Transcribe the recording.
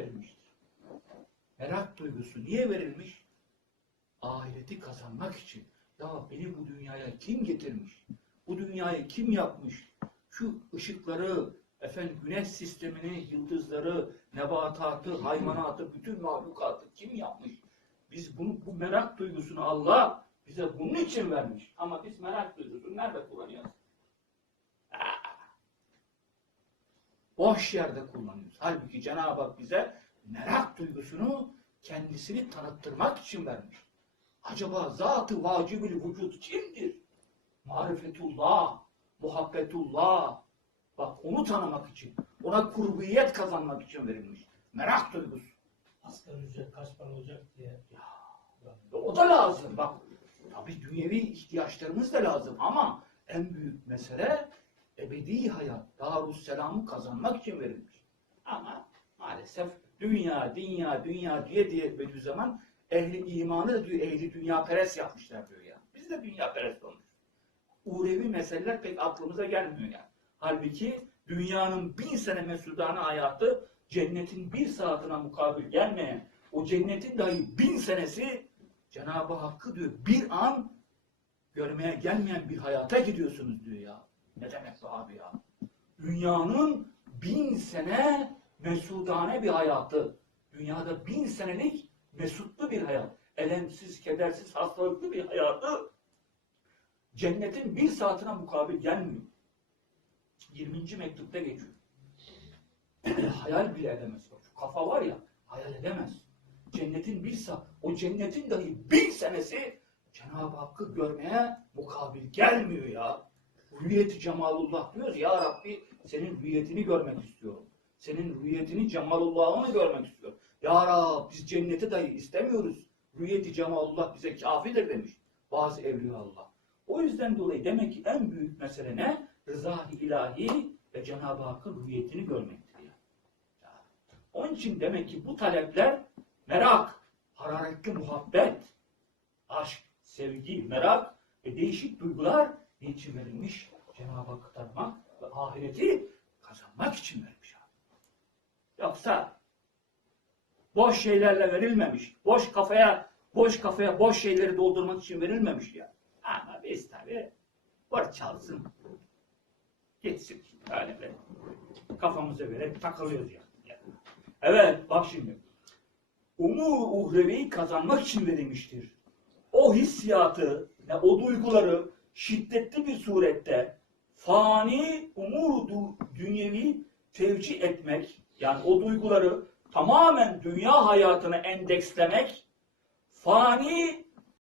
verilmiştir? Merak duygusu niye verilmiş? Ahireti kazanmak için. Ya beni bu dünyaya kim getirmiş? Bu dünyayı kim yapmış? Şu ışıkları, efendim güneş sistemini, yıldızları, nebatatı, hayvanatı, bütün mahlukatı kim yapmış? Biz bunu, bu merak duygusunu Allah bize bunun için vermiş. Ama biz merak duygusunu nerede kullanıyoruz? Boş yerde kullanıyoruz. Halbuki Cenab-ı Hak bize merak duygusunu kendisini tanıttırmak için vermiş. Acaba zat-ı vacibül vücut kimdir? Marifetullah, muhabbetullah. Bak onu tanımak için, ona kurbiyet kazanmak için verilmiş. Merak duygusu. Asgari ücret kaç para olacak diye. E, O da lazım. Bak tabii dünyevi ihtiyaçlarımız da lazım ama en büyük mesele ebedi hayat, Darusselam'ı kazanmak için verilmiş. Ama maalesef dünya, dünya, dünya diye diye Bediüzzaman ehli imanı da diyor, ehli dünya perest yapmışlar diyor ya. Biz de dünya perest olmuş. Uğrevi meseleler pek aklımıza gelmiyor yani. Halbuki dünyanın bin sene mesudane hayatı cennetin bir saatine mukabil gelmeyen o cennetin dahi bin senesi Cenab-ı Hakk'ı diyor bir an görmeye gelmeyen bir hayata gidiyorsunuz diyor ya. Ne demek bu abi ya? Dünyanın bin sene mesudane bir hayatı. Dünyada bin senelik mesutlu bir hayat. Elemsiz, kedersiz, hastalıklı bir hayatı cennetin bir saatine mukabil gelmiyor. 20. mektupta geçiyor. hayal bile edemez. Şu kafa var ya, hayal edemez. Cennetin bir saat, o cennetin dahi bin senesi Cenab-ı Hakk'ı görmeye mukabil gelmiyor ya. Rüyeti cemalullah diyoruz ya Rabbi senin rüyetini görmek istiyorum. Senin rüyetini cemalullah'ını görmek istiyorum. Ya Rab biz cenneti dahi istemiyoruz. Rüyeti cemalullah bize kafidir demiş bazı evliyaullah. O yüzden dolayı demek ki en büyük mesele ne? Rıza-i ilahi ve Cenab-ı Hakk'ın rüyetini görmektir. Ya. Onun için demek ki bu talepler merak, hararetli muhabbet, aşk, sevgi, merak ve değişik duygular niçin verilmiş? Cenab-ı Hakk'ı tanımak ve ahireti kazanmak için verilmiş. Yoksa boş şeylerle verilmemiş. Boş kafaya, boş kafaya boş şeyleri doldurmak için verilmemiş ya. Ama biz tabii borç çalsın. Gitsin. Böyle. Kafamıza göre takılıyoruz ya. Evet bak şimdi. Umur uhreviyi kazanmak için verilmiştir. O hissiyatı, ne o duyguları şiddetli bir surette fani umur dünyevi tevcih etmek, yani o duyguları tamamen dünya hayatına endekslemek, fani